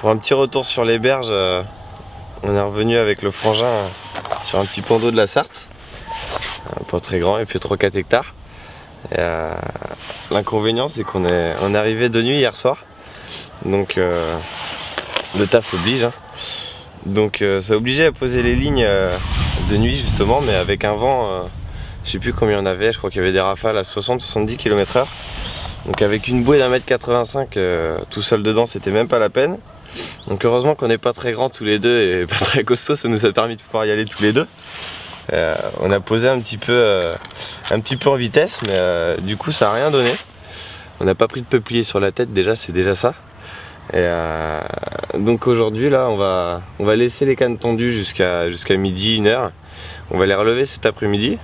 Pour un petit retour sur les berges, on est revenu avec le frangin sur un petit plan d'eau de la Sarthe, pas très grand, il fait 3-4 hectares. L'inconvénient c'est qu'on est arrivé de nuit hier soir, donc le taf oblige, hein. Donc ça a obligé à poser les lignes de nuit justement, mais avec un vent, je sais plus combien on avait, je crois qu'il y avait des rafales à 60-70 km/h. Donc avec une bouée d'1,85 m tout seul dedans, c'était même pas la peine. Donc heureusement qu'on n'est pas très grands tous les deux et pas très costauds, ça nous a permis de pouvoir y aller tous les deux. On a posé un petit peu en vitesse, mais du coup ça n'a rien donné. On n'a pas pris de peuplier sur la tête, déjà c'est déjà ça. Donc aujourd'hui là on va laisser les cannes tendues jusqu'à midi, 1h. On va les relever cet après-midi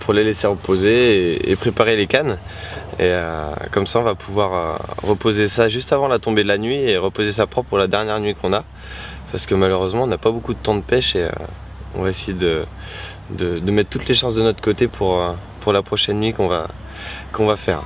pour les laisser reposer et préparer les cannes. Comme ça on va pouvoir reposer ça juste avant la tombée de la nuit et reposer ça propre pour la dernière nuit qu'on a, parce que malheureusement on n'a pas beaucoup de temps de pêche et on va essayer de mettre toutes les chances de notre côté pour la prochaine nuit qu'on va faire.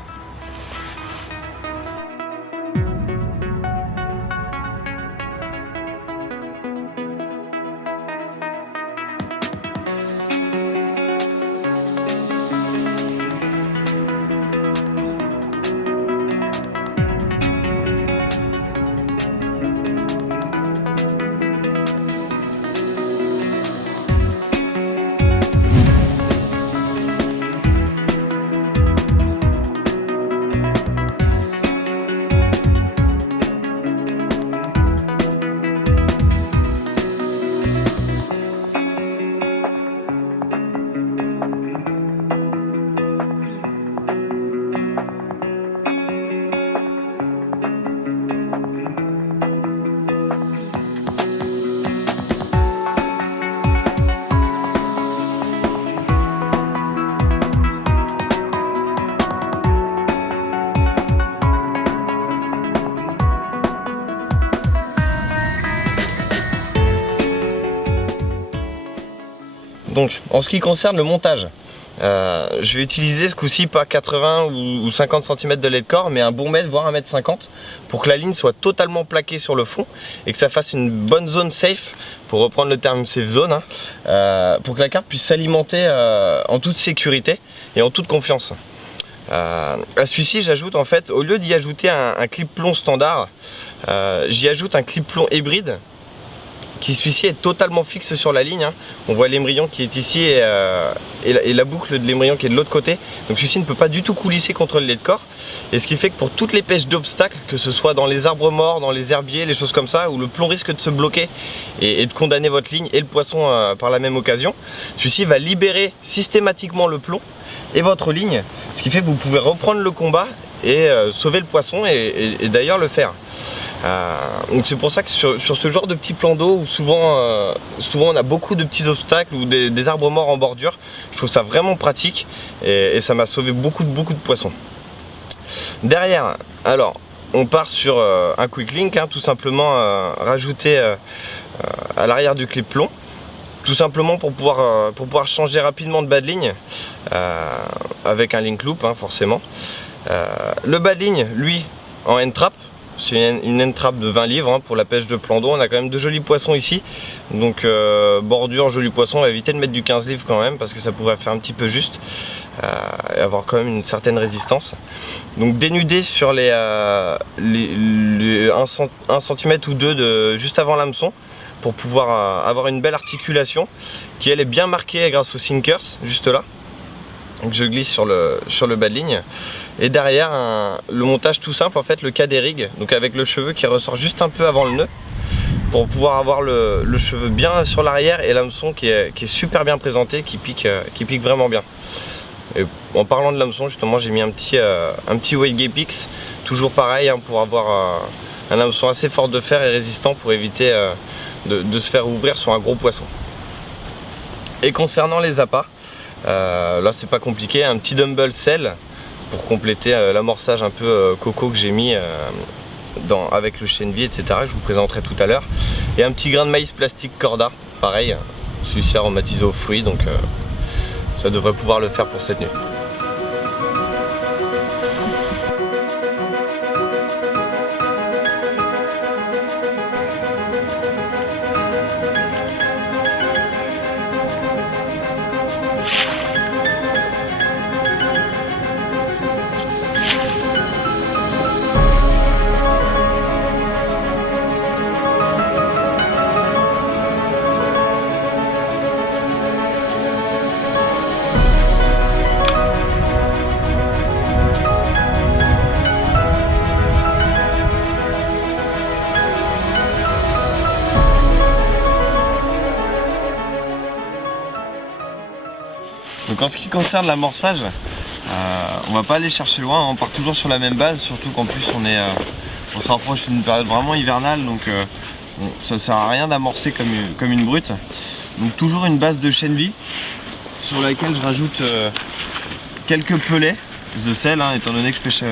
Donc en ce qui concerne le montage, je vais utiliser ce coup-ci pas 80 ou 50 cm de lait de corps, mais un bon mètre voire 1,50 m pour que la ligne soit totalement plaquée sur le fond et que ça fasse une bonne zone safe, pour reprendre le terme safe zone, hein, pour que la carpe puisse s'alimenter en toute sécurité et en toute confiance. À celui-ci j'ajoute, en fait, au lieu d'y ajouter un clip plomb standard, j'y ajoute un clip plomb hybride qui, celui-ci, est totalement fixe sur la ligne, hein. On voit l'émbryon qui est ici et la boucle de l'émbryon qui est de l'autre côté. Donc celui-ci ne peut pas du tout coulisser contre le lait de corps. Et ce qui fait que pour toutes les pêches d'obstacles, que ce soit dans les arbres morts, dans les herbiers, les choses comme ça, où le plomb risque de se bloquer et de condamner votre ligne et le poisson par la même occasion, celui-ci va libérer systématiquement le plomb et votre ligne, ce qui fait que vous pouvez reprendre le combat et sauver le poisson et d'ailleurs le faire. Donc c'est pour ça que sur ce genre de petits plans d'eau où souvent on a beaucoup de petits obstacles ou des arbres morts en bordure, je trouve ça vraiment pratique et ça m'a sauvé beaucoup de poissons. Derrière, alors on part sur un quick link, hein, tout simplement rajouter à l'arrière du clip plomb, tout simplement pour pouvoir changer rapidement de bas de ligne avec un link loop, hein, forcément. Le bas de ligne, lui, en end trap. C'est une end trap de 20 livres, hein, pour la pêche de plan d'eau. On a quand même de jolis poissons ici. Donc bordure, joli poisson, on va éviter de mettre du 15 livres quand même, parce que ça pourrait faire un petit peu juste et avoir quand même une certaine résistance. Donc dénudé sur les 1 cm ou 2 juste avant l'hameçon, pour pouvoir avoir une belle articulation qui, elle, est bien marquée grâce aux sinkers juste là. Donc je glisse sur le bas de ligne. Et derrière, le montage tout simple, en fait, le cadet rig, donc avec le cheveu qui ressort juste un peu avant le nœud, pour pouvoir avoir le cheveu bien sur l'arrière et l'hameçon qui est super bien présenté, qui pique vraiment bien. Et en parlant de l'hameçon, justement, j'ai mis un petit Weight Gapix, toujours pareil, hein, pour avoir un hameçon assez fort de fer et résistant, pour éviter de se faire ouvrir sur un gros poisson. Et concernant les appâts, là c'est pas compliqué, un petit dumbbell sel pour compléter l'amorçage un peu coco que j'ai mis avec le chènevis, etc. Je vous présenterai tout à l'heure. Et un petit grain de maïs plastique Corda, pareil, celui-ci aromatisé aux fruits, donc ça devrait pouvoir le faire pour cette nuit. Donc en ce qui concerne l'amorçage, on va pas aller chercher loin, on part toujours sur la même base, surtout qu'en plus on se rapproche d'une période vraiment hivernale, donc bon, ça sert à rien d'amorcer comme une brute. Donc toujours une base de chènevis sur laquelle je rajoute quelques pelets The Cell, étant donné que je pêche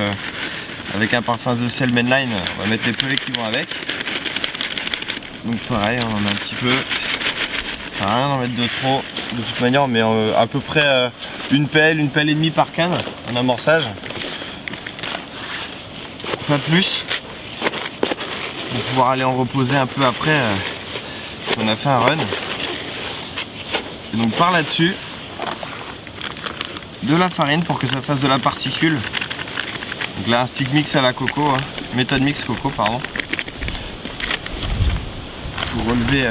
avec un parfum The Cell Mainline, on va mettre les pelets qui vont avec. Donc pareil, on en a un petit peu, ça sert à rien d'en mettre de trop. De toute manière, on met à peu près une pelle et demie par canne en amorçage. Pas plus. Pour pouvoir aller en reposer un peu après si on a fait un run. Et donc par là-dessus, de la farine pour que ça fasse de la particule. Donc là, un stick mix à la coco, méthode mix coco, pardon. Pour relever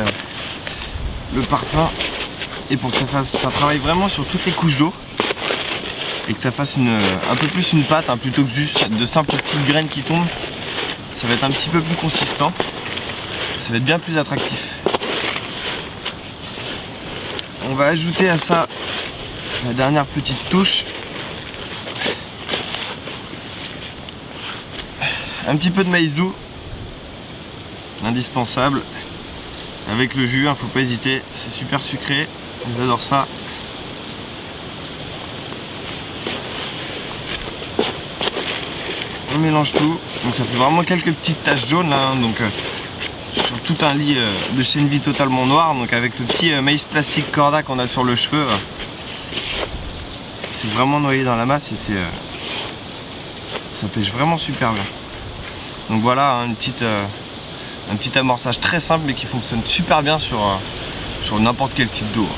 le parfum. Et pour que ça travaille vraiment sur toutes les couches d'eau et que ça fasse un peu plus une pâte, plutôt que juste de simples petites graines qui tombent, ça va être un petit peu plus consistant, ça va être bien plus attractif. On va ajouter à ça la dernière petite touche, un petit peu de maïs doux, indispensable, avec le jus, faut pas hésiter, c'est super sucré. Ils adorent ça. On mélange tout. Donc ça fait vraiment quelques petites taches jaunes là, donc sur tout un lit de chènevis totalement noir. Donc avec le petit maïs plastique Corda qu'on a sur le cheveu, c'est vraiment noyé dans la masse et ça pêche vraiment super bien. Donc voilà, un petit amorçage très simple mais qui fonctionne super bien sur n'importe quel type d'eau.